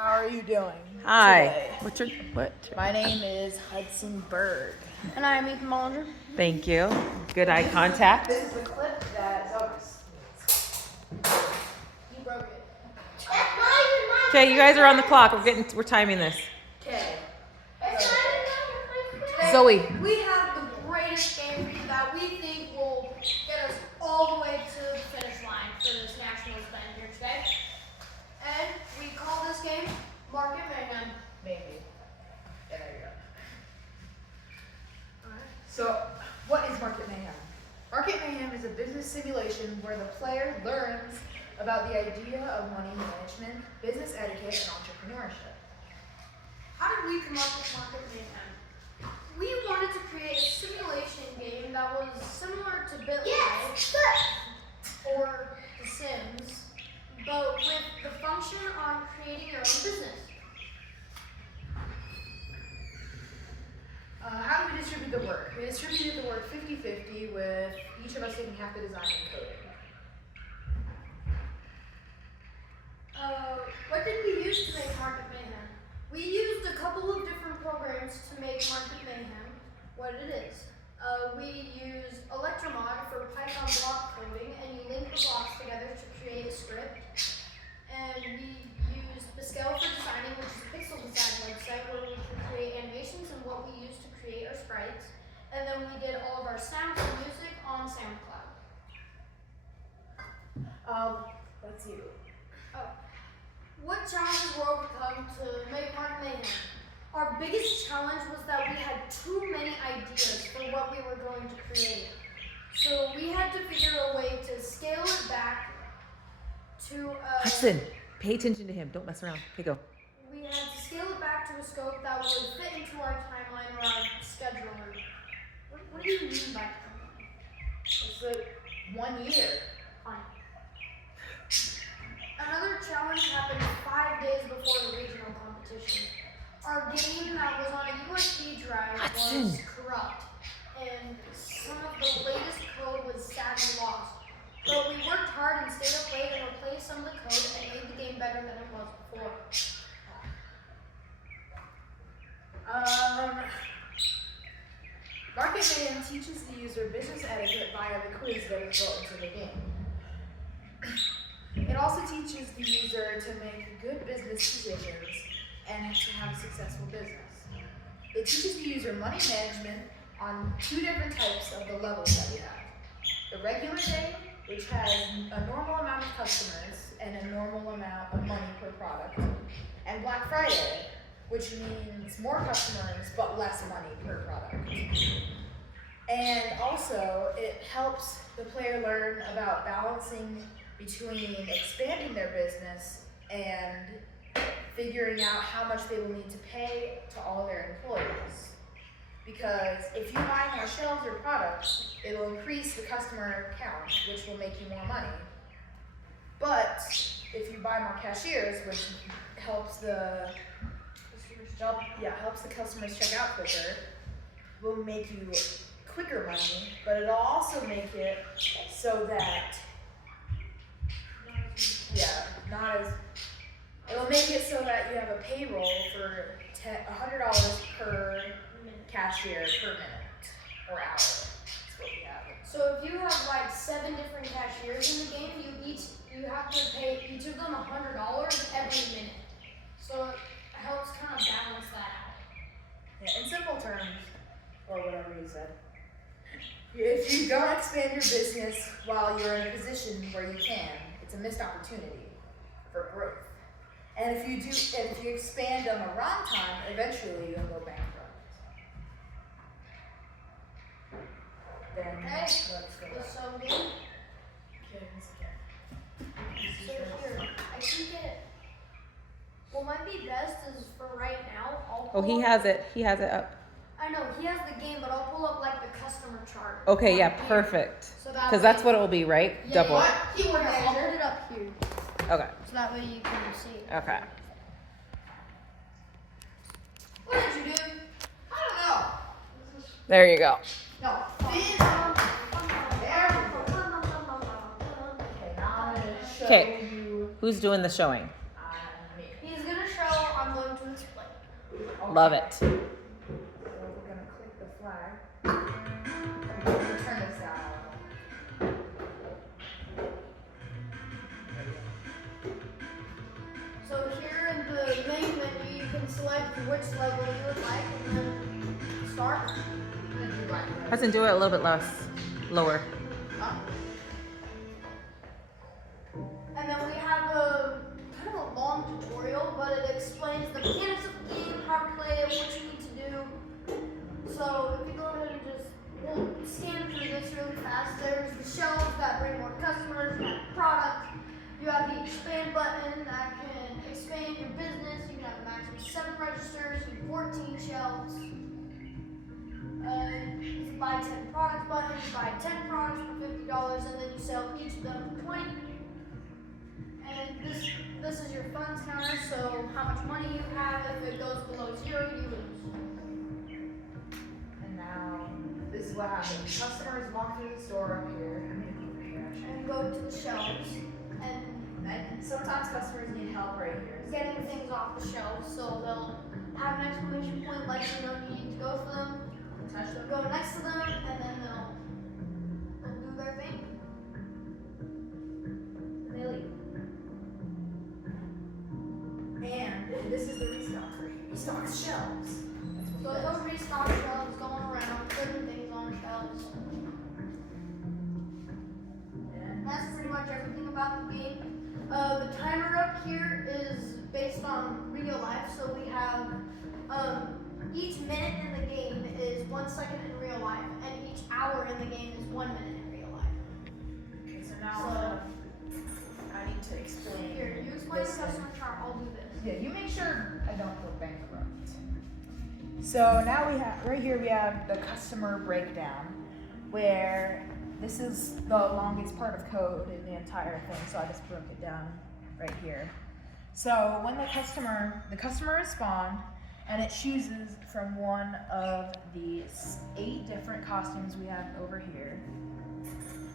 How are you doing? Hi. Today? What's your what? My name is Hudson Berg. And I'm Ethan Mollinger. Thank you. Good eye contact. This is the clip that you broke it. Okay, you guys are on the clock. We're timing this. Okay. Zoe. We have the greatest game for you that we think will get us all the way to the finish line for this national event here today. And we call this game Market Mayhem. Maybe. There you go. So, what is Market Mayhem? Market Mayhem is a business simulation where the player learns about the idea of money management, business etiquette, and entrepreneurship. How did we come up with Market Mayhem? We wanted to create a simulation game that was similar to FBLA or The Sims, but with the function on creating your own business. How do we distribute the work? We distributed the work 50-50 with each of us taking half the design and coding. What did we use to make Market Mayhem? We used a couple of different programs to make Market Mayhem what it is. We used Electromod for Python block coding, and you link the blocks together to create a script. And we used Pascal for designing, which is a pixel design website where we can create animations and what we use to create our sprites. And then we did all of our sounds and music on SoundCloud. Let's see. What challenges were overcome to make Market Mayhem? Our biggest challenge was that we had too many ideas for what we were going to create. So we had to figure a way to scale it back to Hudson, pay attention to him. Don't mess around. Okay, go. We had to scale it back to a scope that would fit into our timeline or our schedule. What do you mean by timeline? It's like 1 year. Fine. Another challenge happened 5 days before the regional competition. Our game that was on a USB drive was corrupt, and some of the latest code was sadly lost. But we worked hard and stayed up late and replaced some of the code and made the game better than it was before. Market Mayhem teaches the user business etiquette via the quiz that is built into the game. It also teaches the user to make good business decisions and to have a successful business. It teaches the user money management on 2 different types of the levels that we have. The regular day, which has a normal amount of customers and a normal amount of money per product. And Black Friday, which means more customers but less money per product. And also, it helps the player learn about balancing between expanding their business and figuring out how much they will need to pay to all their employees. Because if you buy more shelves or products, it'll increase the customer count, which will make you more money. But if you buy more cashiers, which helps the customers check out quicker, will make you quicker money, but it'll also make it so that it'll make it so that you have a payroll for $100 per cashier per minute or hour. That's what we have. So if you have like 7 different cashiers in the game, you have to pay each of them $100 every minute. So it helps kind of balance that out. Yeah, in simple terms, or whatever you said, if you don't expand your business while you're in a position where you can, it's a missed opportunity for growth. And if you expand on the wrong time, eventually you'll go bankrupt. Then Hey, let's go the back. so game. Okay, So here, I think what might be best is for right now, I'll Oh, pull he up- has it. He has it up. I know, he has the game, but I'll pull up like the customer chart. Okay, yeah, on here. perfect. So that Because way- that's what it will be, right? Yeah, Double. yeah. Keyword, I'll put it up here, Okay. so that way you can see. Okay. What did you do? I don't know. There you go. No. There we go. Okay, now I'm going to show Okay. you Who's doing the showing? me. He's gonna show I'm going to explain. Love it. So we're gonna click the flag. We'll turn this down a little. So here in the main menu, you can select which level you would like and then start. Hudson, do it a little bit lower. And then we have a kind of a long tutorial, but it explains the mechanics of the game, how to play it, what you need to do. So if you go ahead and just we'll scan through this really fast. There's the shelves that bring more customers, you have product. You have the expand button that can expand your business. You can have a maximum of 7 registers and 14 shelves. You can buy 10 products button. You buy 10 products for $50 and then you sell each of them for 20. And this is your funds counter, so how much money you have. If it goes below 0, you lose. And now, this is what happens. Customers walk through the store up here. And go to the shelves. And Sometimes customers need help right here. getting things off the shelves, so they'll have an exclamation point like you know you need to go for them, Touch them. go next to them, and then they'll do their thing. And they leave. And this is the restock screen. Restock shelves. So they'll restock shelves, going around, putting things on shelves. And that's pretty much everything about the game. The timer up here is based on real life, so we have each minute in the game is 1 second in real life, and each hour in the game is 1 minute in real life. Okay, so now I need to explain. Here, you explain the this customer chart, I'll do this. Yeah, you make sure I don't go bankrupt. So now we have, right here we have the customer breakdown, where this is the longest part of code in the entire thing, so I just broke it down right here. So when the customer responds, and it chooses from one of the 8 different costumes we have over here,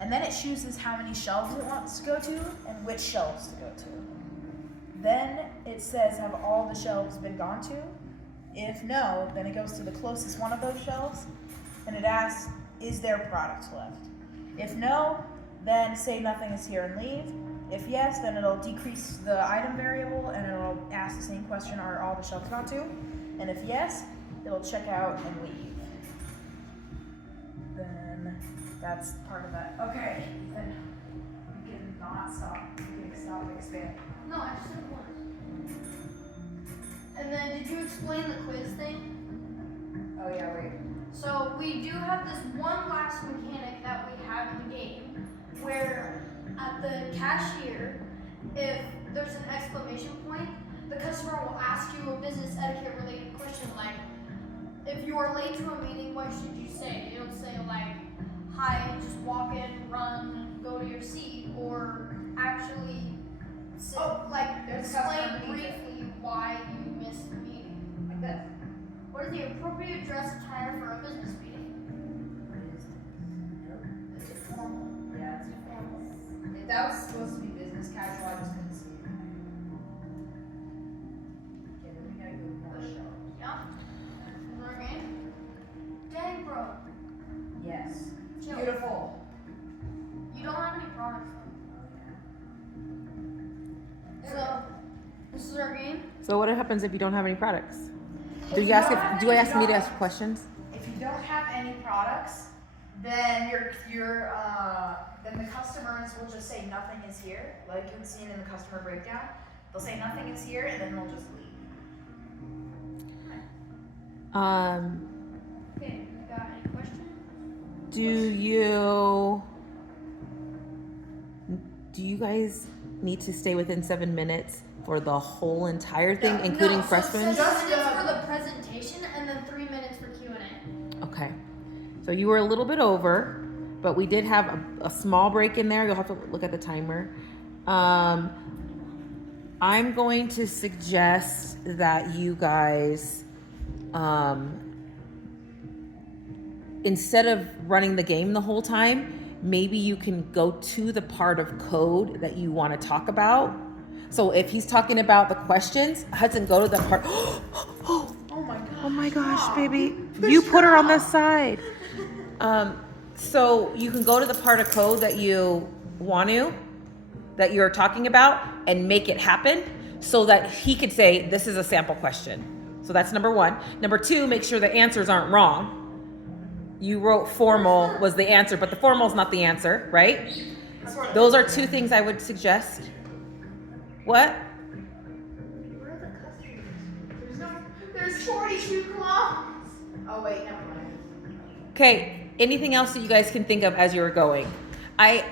and then it chooses how many shelves it wants to go to and which shelves to go to. Then it says, have all the shelves been gone to? If no, then it goes to the closest one of those shelves, and it asks, is there product left? If no, then say nothing is here and leave. If yes, then it'll decrease the item variable and it'll ask the same question, are all the shelves gone to? And if yes, it'll check out and leave. Then that's part of that. Okay, then you can not stop. You can stop expanding. No, I just did once. And then, did you explain the quiz thing? Oh yeah, wait. So we do have this one last mechanic that we have in the game, where at the cashier, if there's an exclamation point, the customer will ask you a business etiquette related question like, if you are late to a meeting, what should you say? It'll say like, hi, just walk in, run, go to your seat, or actually say, explain briefly why you missed the meeting. Like this. What is the appropriate dress attire for a business meeting? Is it formal? Yeah, it's formal. If that was supposed to be business casual, I just couldn't see it. Okay, then we gotta go more shelves. Yeah. Okay. Dang, bro. Yes. Chill. Beautiful. You don't have any products. So, this is our game. So what happens if you don't have any products? Do If I ask me to don't- ask questions? If you don't have any products, then then the customers will just say nothing is here, like you've seen in the customer breakdown. They'll say nothing is here, and then they'll just leave. Okay, you got any questions? Do you guys need to stay within 7 minutes for the whole entire thing, including no, freshmen? So 7 minutes for the presentation and then 3 minutes for Q&A. Okay. So you were a little bit over, but we did have a small break in there. You'll have to look at the timer. I'm going to suggest that you guys, instead of running the game the whole time, maybe you can go to the part of code that you want to talk about. So if he's talking about the questions, Hudson, go to the part. Oh my god. Oh my gosh, baby. You put her on the side. So you can go to the part of code that you want to, that you're talking about, and make it happen so that he could say, this is a sample question. So that's number one. Number two, make sure the answers aren't wrong. You wrote formal was the answer, but the formal is not the answer, right? Those are two things I would suggest. What? Where are the customers? There's 42 clones. Oh wait, never mind. Okay, anything else that you guys can think of as you were going? We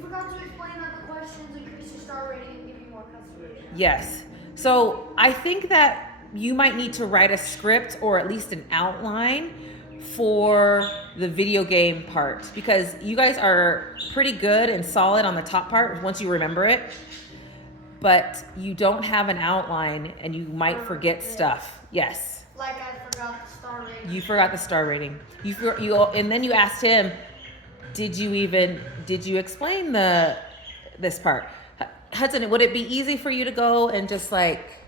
forgot to explain that the questions increase your star rating and give you more customers. Yes. So I think that you might need to write a script or at least an outline for the video game part, because you guys are pretty good and solid on the top part once you remember it, but you don't have an outline and you might forget stuff. Yes. Like I forgot the star rating. You forgot the star rating. And then you asked him, did you explain this part? Hudson, would it be easy for you to go and just like